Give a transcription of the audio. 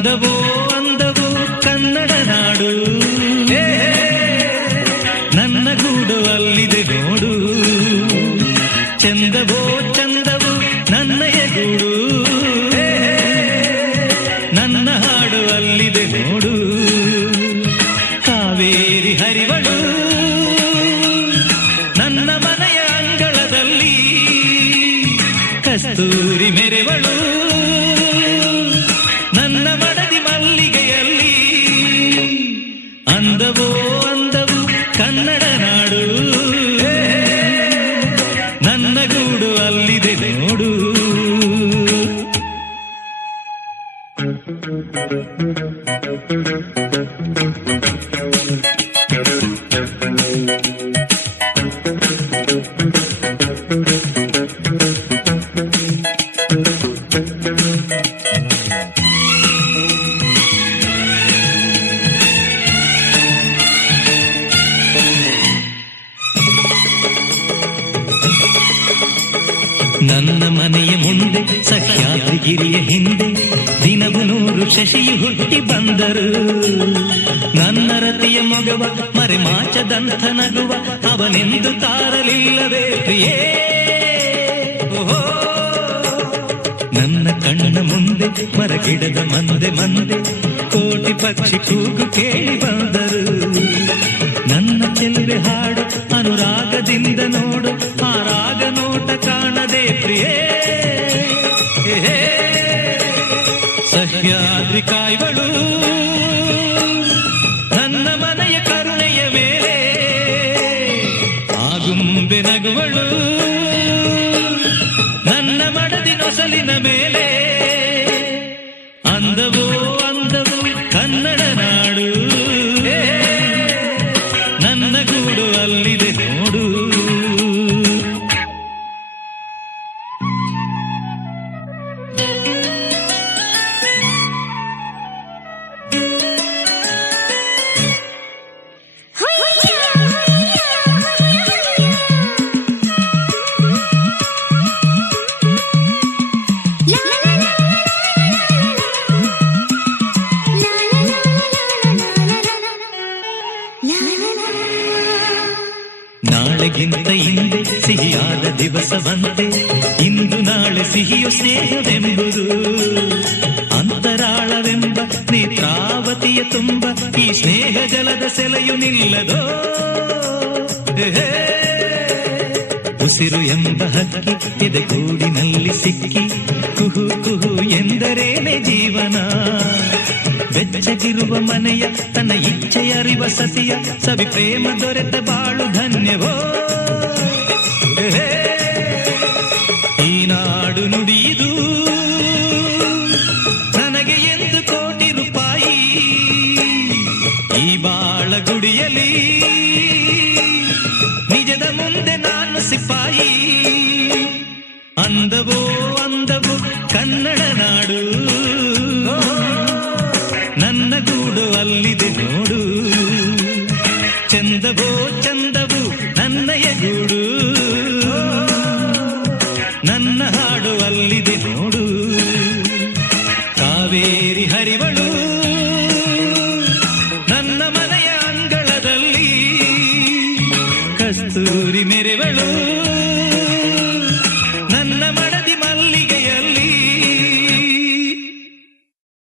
ಅಂದವೋ ಅಂದವೋ ಕನ್ನಡ ನಾಡು, ನನ್ನ ಗೂಡು ಅಲ್ಲಿದೆ ನೋಡು. ಚಂದವೋ ಚಂದವೋ ನನ್ನಯ ಗೂಡು, ನನ್ನ ಹಾಡು ಅಲ್ಲಿದೆ ನೋಡು. ಕಾವೇರಿ ಹರಿವಳು ನನ್ನ ಮನೆಯ ಅಂಗಳದಲ್ಲಿ, ಕಸ್ತೂರಿ ಮೆರೆವಳು ನನ್ನ ಮಡದಿ ಮಲ್ಲಿಗೆಯಲ್ಲಿ. ಅಂದವೋ ಅಂದವು ಕನ್ನಡ ನಾಡು, ನನ್ನ ಗೂಡು ಅಲ್ಲಿದೆ ನೋಡು. ನನ್ನ ಮನೆಯ ಮುಂದೆ ಸಹ್ಯಾದ್ರಿಗಿರಿಯ ಹಿಂದೆ ದಿನವು 100 ಶಶಿಯು ಹುಟ್ಟಿ ಬಂದರು. ನನ್ನ ರತಿಯ ಮಗವ ಮರೆಮಾಚದಂಥ ನಗುವ ಅವನೆಂದು ತಾರಲಿಲ್ಲವೇ ಪ್ರಿಯೇ. ಓಹೋ, ನನ್ನ ಕಣ್ಣ ಮುಂದೆ ಮರಗಿಡದ ಮಂದೆ ಮಂದೆ ಕೋಟಿ ಪಕ್ಷಿ ಕೂಗು ಕೇಳಿ ಬಂದರು. ನನ್ನ ಚೆಲುವೆ ಹಾಡು ಅನುರಾಗದಿಂದ ನೋಡು, ಆ ರಾಗ ನೋಟ ಕಾಣದೆ ಪ್ರಿಯೇ. ಸಹ್ಯಾದ್ರಿ ಕಾಯ್ವಳು ನನ್ನ ಮನೆಯ ಕರುಣೆಯ ಮೇಲೆ, ಆಗುಂಬೆ ನಗುವಳು ನನ್ನ ಮಡದಿ ನೊಸಲಿನ ಮೇಲೆ. ಅಂದವೋ ಅಂದವು ಕನ್ನಡ ನಾಡು, ನನ್ನ ಗೂಡು ಅಲ್ಲಿದೆ ನೋಡು. ನಾಳೆಗಿಂತ ಹಿಂದೆ ಸಿಹಿಯಾದ ದಿವಸವಂತೆ, ಇಂದು ನಾಳೆ ಸಿಹಿಯು ಸ್ನೇಹವೆಂಬುದು. ಅಂತರಾಳವೆಂಬ ನೇತ್ರಾವತಿಯ ತುಂಬ ಈ ಸ್ನೇಹ ಜಲದ ಸೆಲೆಯು ನಿಲ್ಲದೋ. ಉಸಿರು ಎಂಬ ಹಕ್ಕಿ ಎದೆಗೂಡಿನಲ್ಲಿ ಸಿಕ್ಕಿ ಕುಹು ಕುಹು ಎಂದರೇನೆ ಜೀವನ. ಬೆಚ್ಚಗಿರುವ ಮನೆಯ ತನ್ನ ಇಚ್ಛೆಯರಿವ ಸತಿಯ ಸವಿ ಪ್ರೇಮ ದೊರೆತ ಬಾಳು ಧನ್ಯವೋ. ಈ ನಾಡು ನುಡಿಯುವುದು ನನಗೆ 1 ಕೋಟಿ ರೂಪಾಯಿ. ಈ ಬಾಳ ಗುಡಿಯಲ್ಲಿ ನಿಜದ ಮುಂದೆ ನಾನು ಸಿಪಾಯಿ. ಅಂದವೋ ಅಂದವು ಕನ್ನಡ ನಾಡು, ನನ್ನ ಗೂಡು ಅಲ್ಲಿದೆ ನೋಡು. ಚಂದವೋ ಚಂದವು ನನ್ನಯ ಗೂಡು, ನನ್ನ ಹಾಡು ಅಲ್ಲಿದೆ ನೋಡು. ಕಾವೇರಿ ಹರಿವಳು ನನ್ನ ಮನೆಯ ಅಂಗಳದಲ್ಲಿ, ಕಸ್ತೂರಿ ಮೆರೆವಳು